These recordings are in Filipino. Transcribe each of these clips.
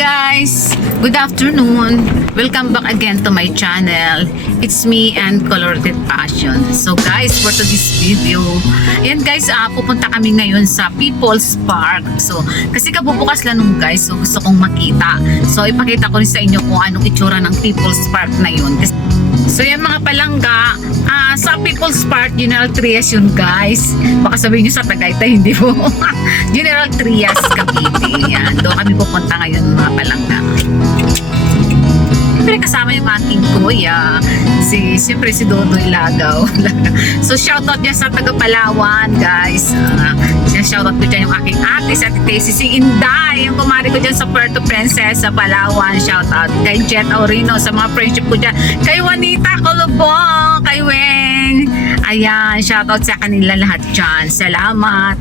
guys! Good afternoon! Welcome back again to my channel. It's me and Colored Passion. So guys, for today's video, ayan guys, pupunta kami ngayon sa People's Park. So, kasi kabubukas lang nung guys, so gusto kong makita. So, ipakita ko rin sa inyo kung anong itsura ng People's Park na yun. So yan mga palangga, sa People's Park, General Trias yun guys. Baka sabihin nyo sa Tagaytay, hindi po. General Trias, Cavite. Yan, doon kami pupunta ngayon mga palangga. Siyempre kasama yung aking kuya, siyempre si Dodoy Lagaw. So shoutout niya sa taga Palawan guys. Shoutout ko dyan yung aking ate, si Ate Tessie, si Inday, yung kumari ko dyan sa Puerto Princesa, Palawan. Shoutout kay Jet Aurino, sa mga friendship ko dyan, kay Juanita Colobong, kay Weng. Ayan, shoutout sa kanila lahat dyan. Salamat.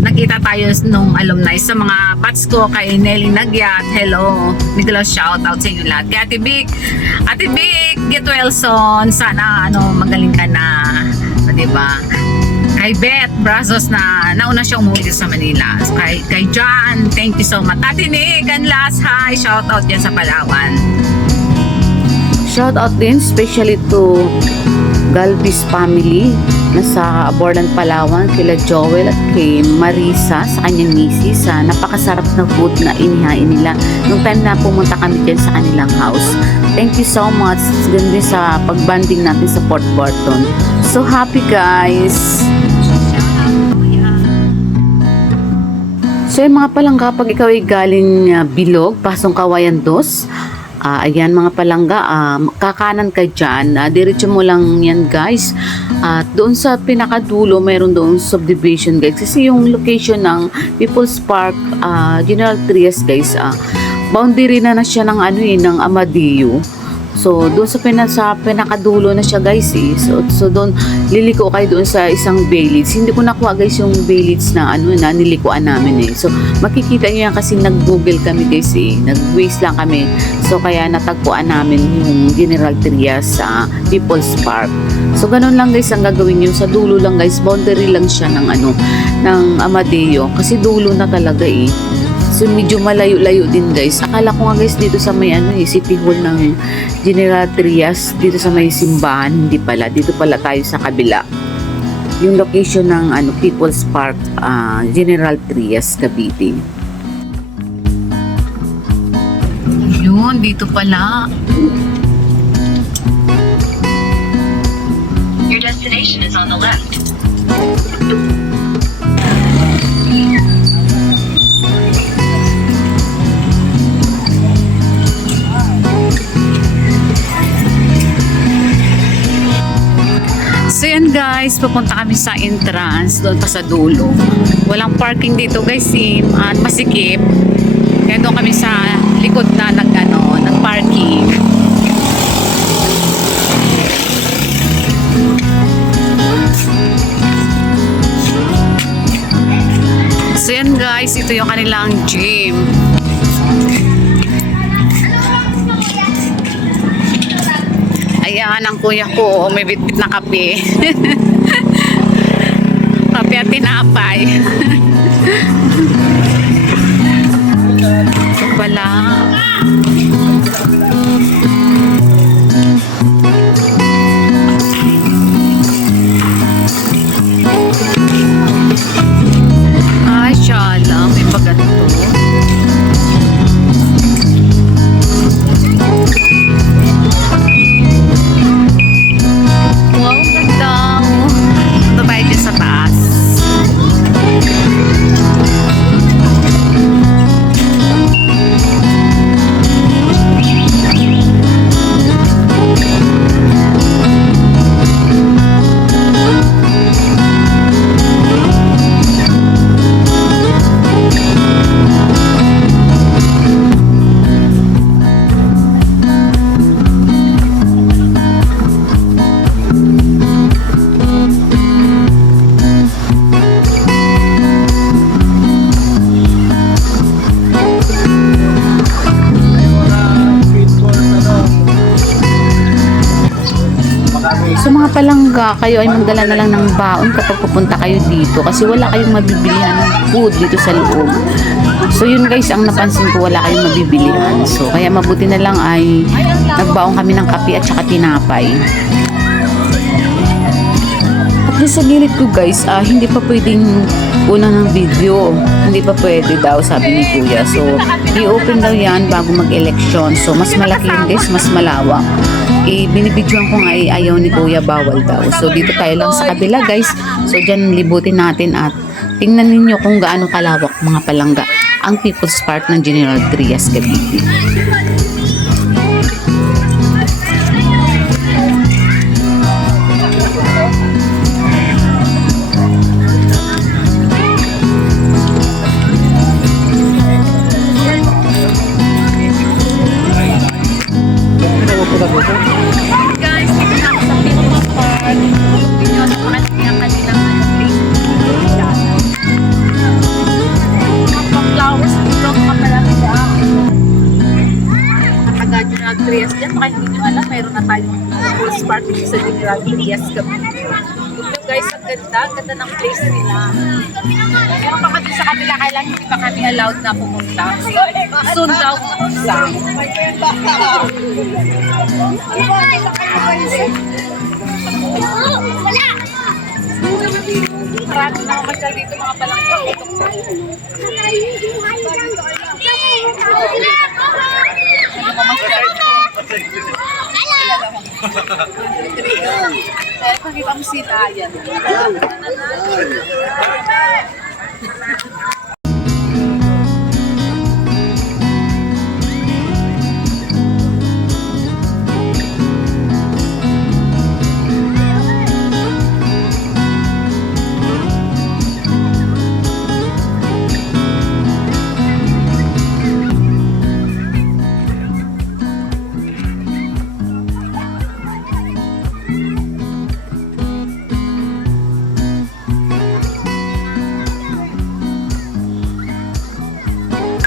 Nakita tayo nung alumni sa mga bats ko, kay Nelly Nagyat. Hello. Nicholas, shoutout sa inyo lahat. Kay Ate Vic, Get Wilson. Sana magaling ka na. Diba? Kay Beth Brazos na nauna siya umuwi sa Manila. Kay John, thank you so much. Ate Nick, and last, hi. Shoutout dyan sa Palawan. Shoutout din especially to Galvis family na sa Borland, Palawan, kila Joel at kay Marisa sa kanyang misis. Napakasarap na food na inihain nila nung time na pumunta kami dyan sa kanilang house. Thank you so much. Ganun din sa pagbanding natin sa Port Barton. So happy guys! So yung mga palangga, pag ikaw ay galing Bilog, Pasong Kawayan 2, ayan mga palangga, kakanan ka dyan, diretso mo lang yan guys. At doon sa pinakadulo, mayroon doon subdivision guys. Kasi yung location ng People's Park, General Trias guys, boundary na siya ng ng Amadeo. So doon sa pinakadulo na siya guys So doon liliko kayo doon sa isang village. Hindi ko nakuha guys yung village na na nilikuan namin So makikita niyo yan kasi nag-google kami guys Nag-waze lang kami. So kaya natagpuan namin yung General Trias sa People's Park. So ganun lang guys ang gagawin niyo. Sa dulo lang guys, boundary lang siya ng ng Amadeo kasi dulo na talaga So medyo malayo-layo din guys. Akala ko nga guys dito sa may City Hall ng General Trias, dito sa may simbahan, hindi pala. Dito pala tayo sa kabila. Yung location ng People's Park, General Trias, Cavite. Yun, dito pala. Your destination is on the left. So yan guys, pupunta kami sa entrance, doon pa sa dulo. Walang parking dito guys, masikip. Kaya doon kami sa likod na nag-parking. So yan guys, ito yung kanilang gym. Ayan, ang kuya ko, may bitbit na kape. Kape at tinapay. Ito pala. Ay, shala, may bagat to. palangga, kayo ay magdala na lang ng baon kapag pupunta kayo dito kasi wala kayong mabibilihan ng food dito sa loob. So yun guys, ang napansin ko, wala kayong mabibilihan. So kaya mabuti na lang ay nagbaon kami ng kape at saka tinapay. At sa gilid ko guys, hindi pa pwedeng unang ng video. Hindi pa pwede daw, sabi ni Kuya. So i-open daw yan bago mag-election. So mas malaki yun guys, mas malawak. Binibidyoan ko nga ayaw ni Kuya, bawal daw. So dito tayo lang sa kabila guys. So dyan libutin natin at tingnan ninyo kung gaano kalawak mga palangga ang People's Park ng General Trias, Cavite. Guys, dito na ako sa People's Park. Video na pa kasi ang kanilang flowers dito, mga palangga. Taga General Trias dyan. Baka hindi nyo alam, mayroon na tayong People's Park dito sa General Trias. Ito guys, ang ganda. Ang ganda ng place nila. Meron pa kami sa kabila, kailan hindi pa kami allowed na pumunta. Soon daw pumunta. Marami na masyal dito mga palangga. Pakita mo sila yan.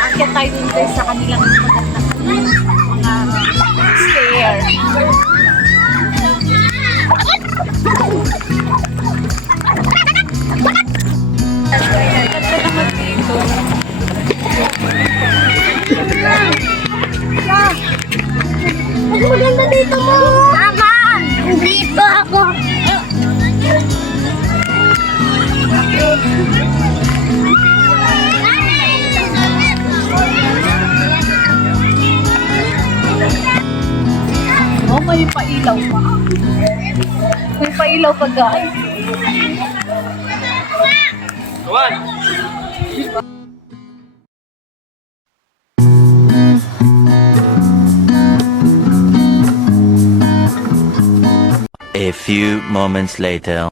Akyat tayo dun guys sa kanilang mga stair. Mas maganda dito mo. Mama! Dito ako. Oh, may pailaw pa. May pailaw pa guys. A few moments later.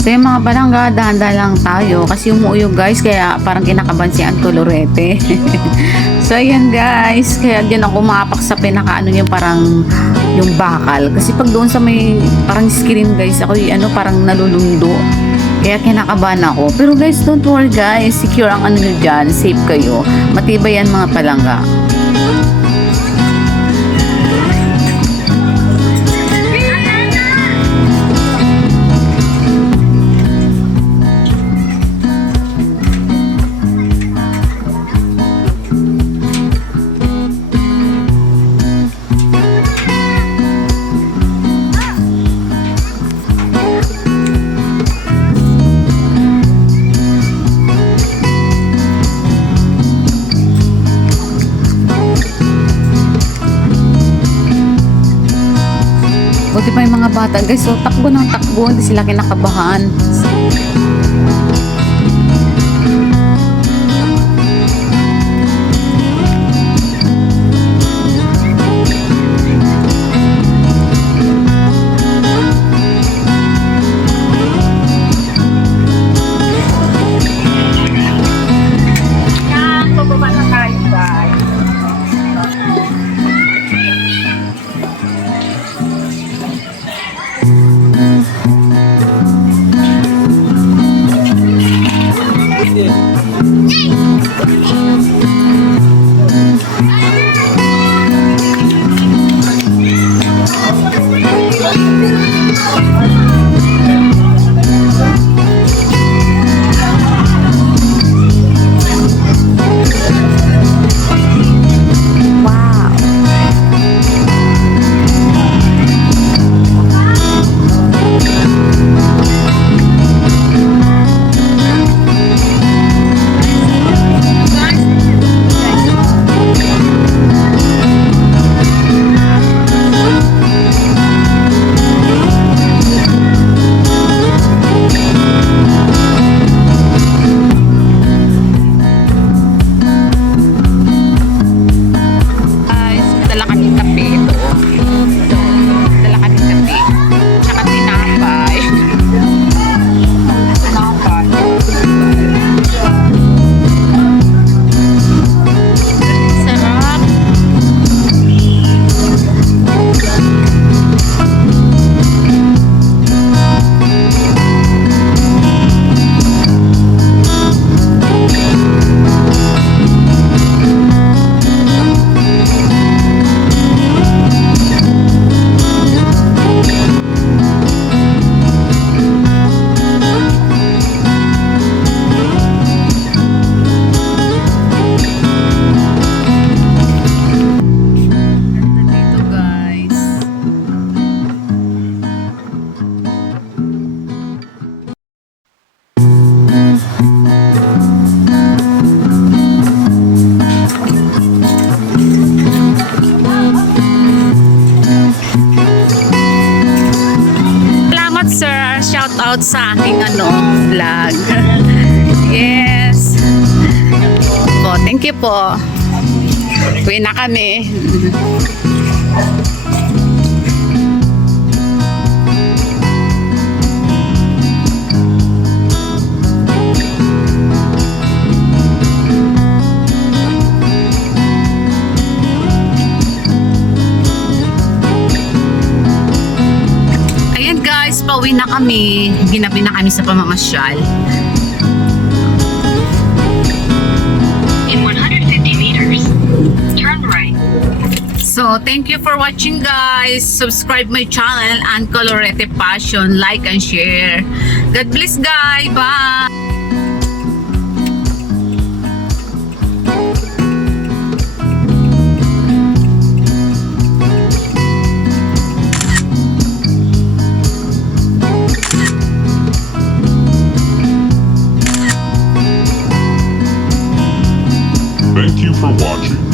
So yung mga palangga, dahan-dahan lang tayo kasi umuuyog guys, kaya parang kinakaban si Aunt Colorete. So ayan guys, kaya dyan ako mapak sa pinakaano yung parang yung bakal. Kasi pag doon sa may parang screen guys, ako yung parang nalulundo. Kaya kinakabahan ako. Pero guys, don't worry guys, secure ang ano nyo dyan, safe kayo. Matibay yan mga palangga. Buti pa yung mga bata guys, so takbo ng takbo, hindi sila kinakabahan. Yan, pababa na tayo guys. Dala kaming kape ito. Dala kaming kape. Tsaka tinapay. Tinapay. Sarap. Dito guys. Salamat sir, shout out sa aking vlog. Yes. Po, thank you po. Uwi na kami. Ayan guys, pauwi na kami. Ginabi na kami sa pamamasyal. In 150 meters, turn right. So, thank you for watching guys. Subscribe my channel and Colorete Passion. Like and share. God bless guys. Bye. Thank you for watching.